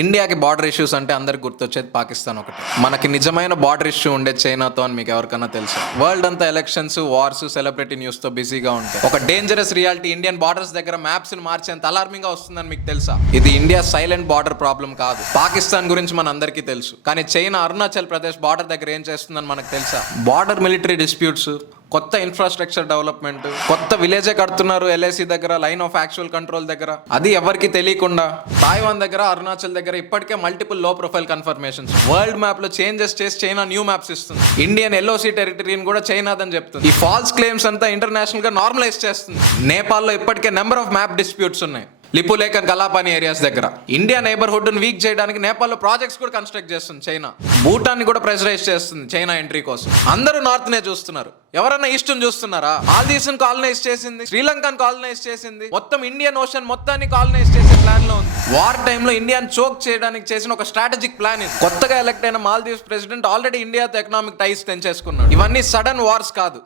ఇండియాకి border issues అంటే అందరికి గుర్తొచ్చేది పాకిస్తాన్ ఒకటి. మనకి నిజమైన బార్డర్ ఇష్యూ ఉండే చైనాతో అని మీకు ఎవరికైనా తెలుసు? వరల్డ్ అంతా ఎలక్షన్స్, వార్స్, సెలబ్రిటీ న్యూస్ తో బిజీగా ఉంటాయి. ఒక డేంజరస్ రియాలిటీ ఇండియన్ బార్డర్స్ దగ్గర మ్యాప్స్ ని మార్చేంత అలార్మింగ్ గా వస్తుందని మీకు తెలుసా? ఇది ఇండియా సైలెంట్ బార్డర్ ప్రాబ్లం కాదు. పాకిస్తాన్ గురించి మన అందరికీ తెలుసు, కానీ చైనా అరుణాచల్ ప్రదేశ్ బార్డర్ దగ్గర ఏం చేస్తుందని మనకు తెలుసా? బార్డర్ మిలిటరీ డిస్ప్యూట్స్, కొత్త ఇన్ఫ్రాస్ట్రక్చర్ డెవలప్మెంట్, కొత్త విలేజే కడుతున్నారు ఎల్ఏసి దగ్గర, లైన్ ఆఫ్ యాక్చువల్ కంట్రోల్ దగ్గర. అది ఎవరికి తెలియకుండా తాయివాన్ దగ్గర, అరుణాచల్ దగ్గర ఇప్పటికే మల్టిపుల్ లో ప్రొఫైల్ కన్ఫర్మేషన్స్. వరల్డ్ మ్యాప్ లో చేంజెస్ చేసి చైనా న్యూ మ్యాప్స్ ఇస్తుంది. ఇండియన్ ఎల్ఓసి టెరిటరీని కూడా చైనాదని చెప్తుంది. ఈ ఫాల్స్ క్లెయిమ్స్ అంతా ఇంటర్నేషనల్ గా నార్మలైజ్ చేస్తుంది. నేపాల్లో ఇప్పటికే నెంబర్ ఆఫ్ మ్యాప్ డిస్ప్యూట్స్ ఉన్నాయి. లిపులేఖన్, కలాపాని ఏరియాస్ దగ్గర. ఇండియా నైబర్హుడ్ వీక్ చేయడానికి నేపాల్లో ప్రాజెక్ట్స్ కూడా కన్స్ట్రక్ట్ చేస్తుంది చైనా. భూటాన్ని కూడా ప్రెషరైజ్ చేస్తుంది చైనా ఎంట్రీ కోసం. అందరూ నార్త్ నే చూస్తున్నారు, ఎవరన్నా ఈస్ట్ చూస్తున్నారా? మాల్దీవ్స్ కాలనైజ్ చేసింది, శ్రీలంకన్ కాలనైజ్ చేసింది, మొత్తం ఇండియన్ ఓషన్ మొత్తాన్ని కాలనైజ్ చేసే ప్లాన్ లో ఉంది. వార్ టైంలో ఇండియాని చోక్ చేయడానికి చేసిన ఒక స్ట్రాటజిక్ ప్లాన్ ఇది. కొత్తగా ఎలక్ట్ అయిన మాల్దీవ్స్ ప్రెసిడెంట్ ఆల్రెడీ ఇండియాతో ఎకనామిక్ టైస్ తెంచేసుకున్నాడు. ఇవన్నీ సడన్ వార్స్ కాదు,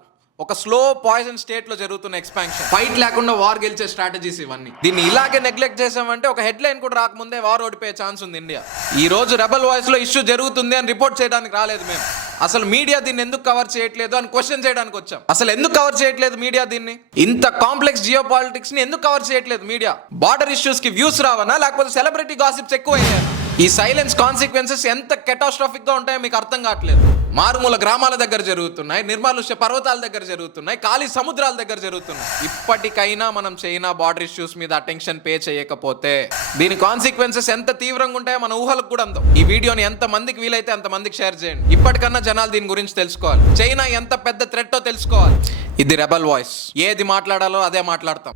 ఒక స్లో పాయిజన్ స్టేట్ లో జరుగుతున్న ఎక్స్పాన్షన్. ఫైట్ లేకుండా వార్ గెలిచే స్ట్రాటజీస్ ఇవన్నీ. దీన్ని ఇలాగే నెగ్లెక్ట్ చేసామంటే ఒక హెడ్ లైన్ కూడా రాకముందే వార్ ఓడిపోయే ఛాన్స్ ఉంది ఇండియా. ఈ రోజు రెబల్ వాయిస్ లో ఇష్యూ జరుగుతుంది అని రిపోర్ట్ చేయడానికి రాలేదు మేము. అసలు మీడియా దీన్ని ఎందుకు కవర్ చేయట్లేదు అని క్వశ్చన్ చేయడానికి వచ్చాం. అసలు ఎందుకు కవర్ చేయట్లేదు మీడియా దీన్ని? ఇంత కాంప్లెక్స్ జియో పాలిటిక్స్ ని ఎందుకు కవర్ చేయట్లేదు మీడియా? బార్డర్ ఇష్యూస్ కి వ్యూస్ రావనా, లేకపోతే సెలబ్రిటీ గాసిప్స్ ఎక్కువ అయ్యాయి? ఈ సైలెన్స్ కాన్సిక్వెన్సెస్ ఎంత కెటాస్ట్రాఫిక్ గా ఉంటాయో మీకు అర్థం కావట్లేదు. మారుమూల గ్రామాల దగ్గర జరుగుతున్నాయి, నిర్మానుష్య పర్వతాల దగ్గర జరుగుతున్నాయి, ఖాళీ సముద్రాల దగ్గర జరుగుతున్నాయి. ఇప్పటికైనా మనం చైనా బార్డర్ ఇష్యూస్ మీద అటెన్షన్ పే చేయకపోతే దీని కాన్సిక్వెన్సెస్ ఎంత తీవ్రంగా ఉంటాయో మన ఊహలకు కూడా అందం. ఈ వీడియోని ఎంత మందికి వీలైతే అంత మందికి షేర్ చేయండి. ఇప్పటికన్నా జనాలు దీని గురించి తెలుసుకోవాలి. చైనా ఎంత పెద్ద థ్రెట్టో తెలుసుకోవాలి. ఇది రెబల్ వాయిస్. ఏది మాట్లాడాలో అదే మాట్లాడతాం.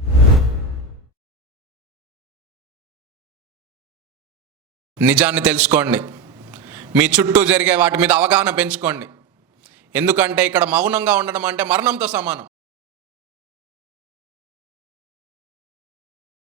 నిజాన్ని తెలుసుకోండి. మీ చుట్టూ జరిగే వాటి మీద అవగాహన పెంచుకోండి. ఎందుకంటే ఇక్కడ మౌనంగా ఉండడం అంటే మరణంతో సమానం.